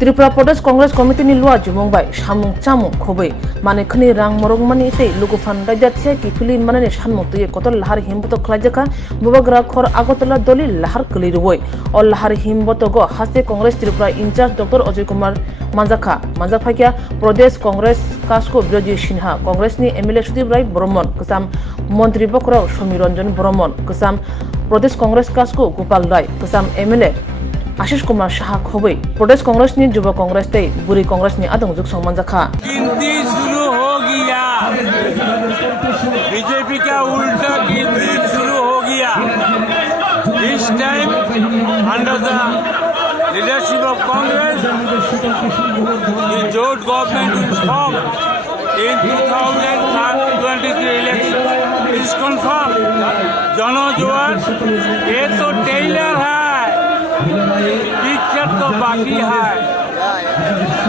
त्रिपुरा प्रदेश Congress committee नि लुआ जुमुंबाय सामुं चामुं खोबै माने खनि रां मरग माने इते लुगुफान रायजाथिया किफिलि माने सानमुं तुये कतल लाहार हिमबत खलाजका बबग्रा खर आगतला दलि लाहार कलिरुबै अ लाहार हिमबत ग हासे कांग्रेस त्रिपुरा इंचार्ज डॉक्टर अजय कुमार मांजाफाकिया प्रदेश कांग्रेस कास्को विरोधी सिन्हा कांग्रेस नि एमएलए सुदीप राय ब्रह्मन कसाम मंत्री बकराव समीर रंजन ब्रह्मन कसाम प्रदेश कांग्रेस कास्को गोपाल राय कसाम एमएलए आशीष कुमार शाह खोबै प्रदेश कांग्रेस नि युवा कांग्रेस ते बुरी कांग्रेस नि आदंगजुक संमानजाखा गिनती शुरू हो गया। बीजेपी का उल्टा गिनती शुरू हो गया। This time under the leadership of Congress, the joint government will form in 2023 election. It's confirmed. जनो जोर ये तो टेलर है, पिक्चर तो बाकी है।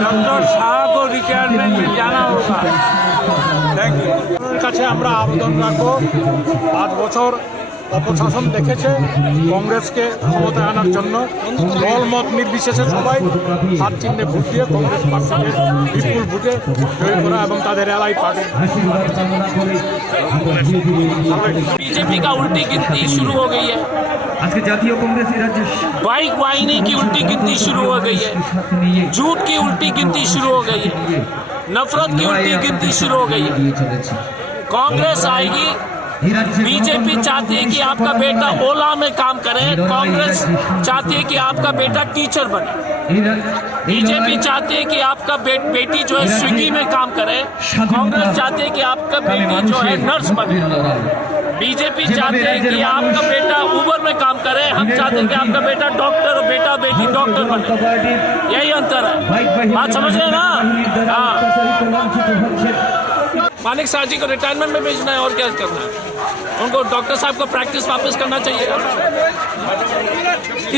डॉक्टर शाह को रिटायरमेंट में जाना होगा। Thank you. কাছে আমরা আবেদন রাখবো 5 বছর অপশাসন দেখেছে কংগ্রেসকে ক্ষমতায় আনার জন্য দলমত নির্বিশেষে সবাই হাত চিহ্নে ভোট দিয়ে কংগ্রেস পার্টিকে বিপুল ভোটে জয়ী করা এবং তাদের এলাই পার্টি बीजेपी का उल्टी गिनती शुरू हो गई है। बाइक वाहिनी की उल्टी गिनती शुरू हो गई है। झूठ की उल्टी गिनती शुरू हो गई है। नफरत की उल्टी गिनती शुरू हो गई है। कांग्रेस आएगी। बीजेपी चाहती है कि आपका बेटा ओला में काम करे। कांग्रेस चाहती है कि आपका बेटा टीचर बने। बीजेपी चाहती है कि आपका बेटी जो है स्विगी में काम करे। कांग्रेस चाहती है कि आपका बेटी जो है नर्स बने। बीजेपी चाहते हैं कि आपका बेटा उबर में काम करे। हम चाहते हैं कि आपका बेटा डॉक्टर और बेटा बेटी डॉक्टर बने। यही अंतर है। बात समझ रहे हैं ना? हाँ। मानिक शाह जी को रिटायरमेंट में भेजना है और क्या करना है? उनको डॉक्टर साहब को प्रैक्टिस वापस करना चाहिए।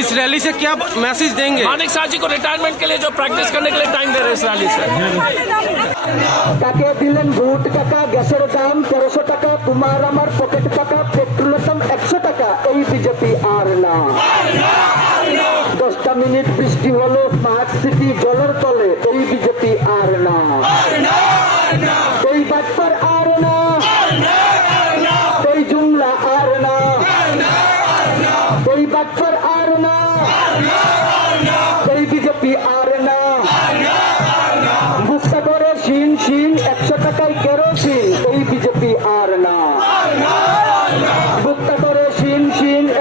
इस रैली से क्या मैसेज देंगे? मानिक शाह जी को रिटायरमेंट के लिए जो प्रैक्टिस करने के लिए टाइम दे रहे हैं इस रैली से। কাকে দিলেন ভোট টাকা গ্যাসের দাম 1300 টাকা তোমার আমার পকেট টাকা পেট্রোলের দাম 100 টাকা এই বিজেপি আর না 10টা মিনিট বৃষ্টি হলো স্মার্ট সিটি জলের তলে এই বিজেপি আর না এই বাটপার আর না এই জুমলা আর না এই বাটপার আর না এই বিজেপি আর না বুকটা করে শিন 100 টাকায় কেরোসিন এই বিজেপি আর না বুকটা করে শিন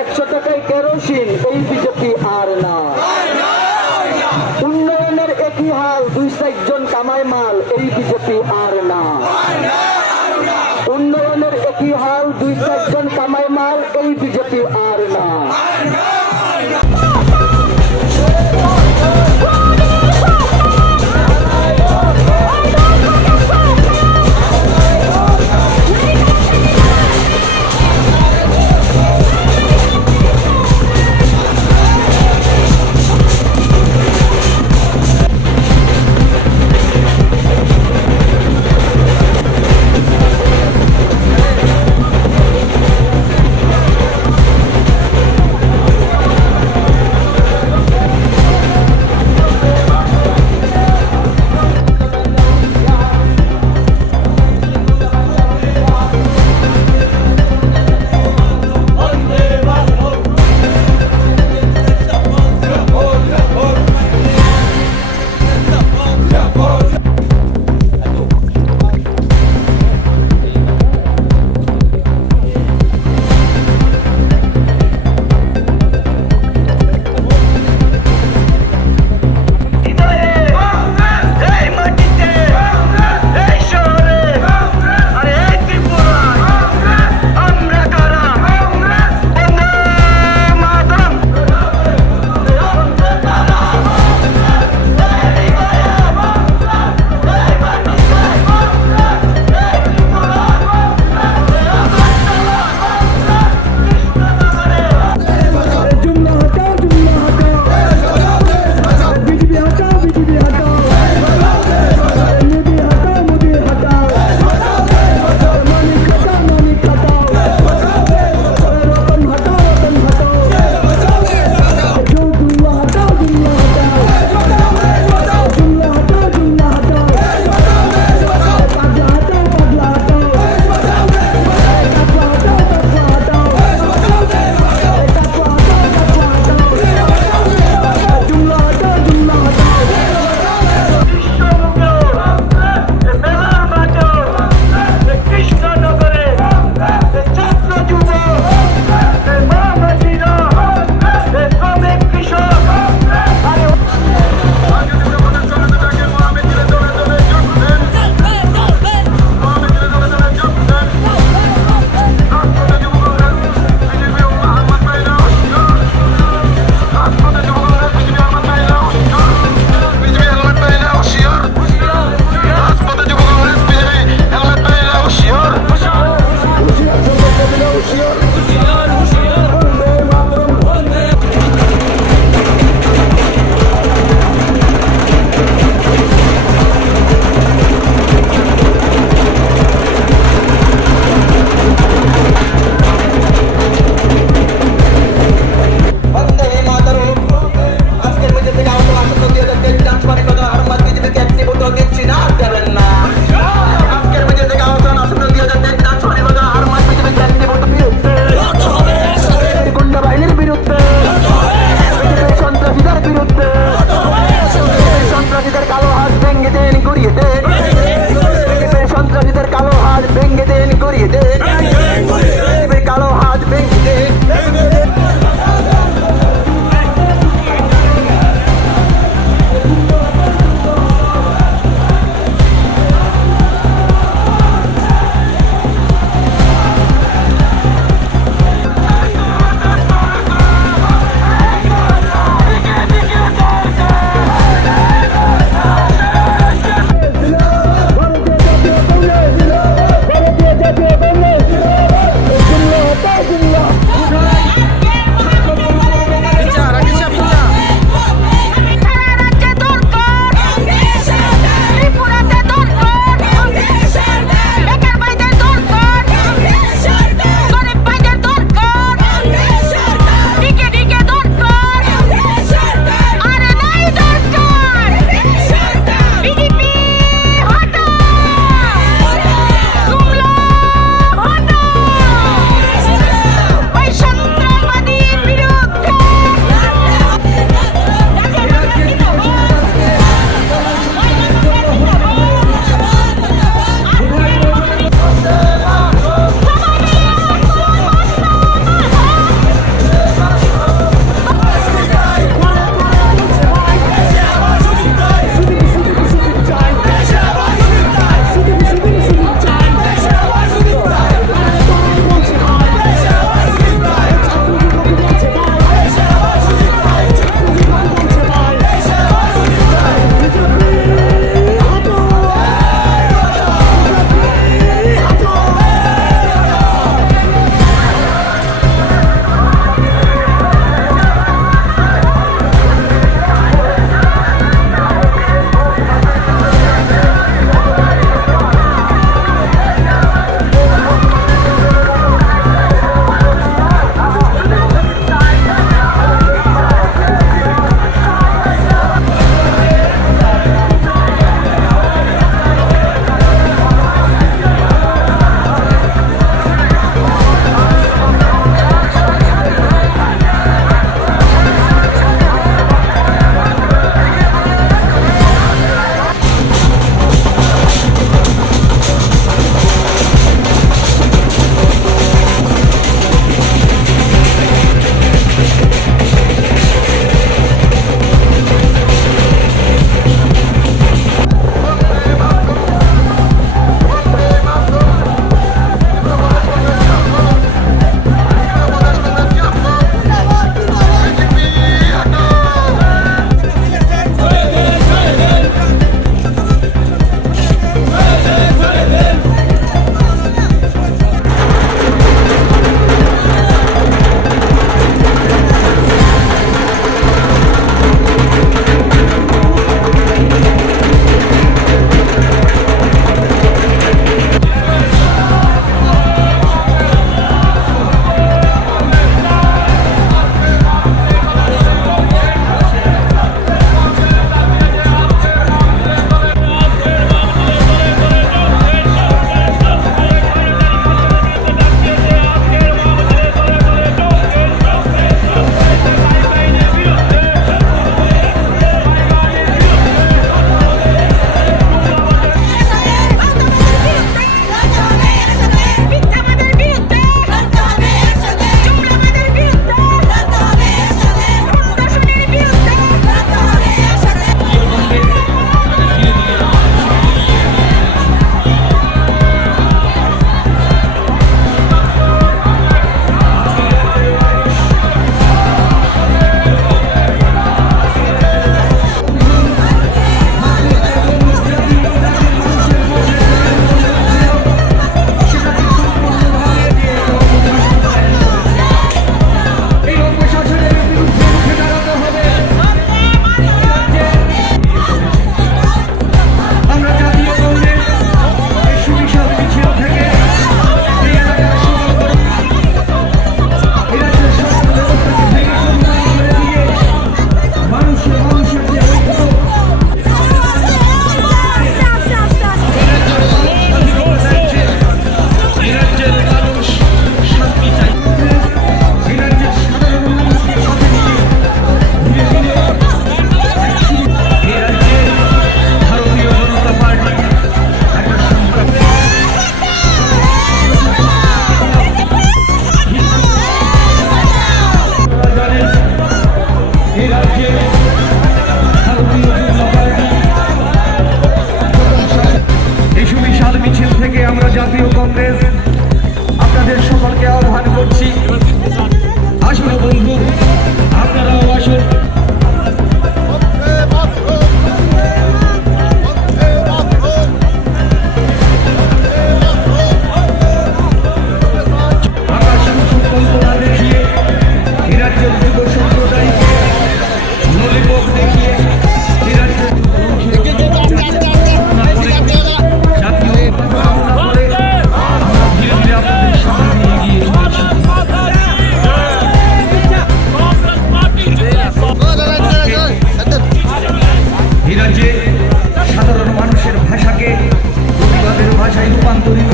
100 টাকায় কেরোসিন এই বিজেপি আর না উন্নয়নের একই হাল 2-4 জন কামায় মাল এই বিজেপি আর না উন্নয়নের একই হাল 2-4 জন কামায় মাল এই বিজেপি আর না রাজ্যে সাধারণ মানুষের ভাষাকে প্রতিবাদের ভাষায় রূপান্তরিত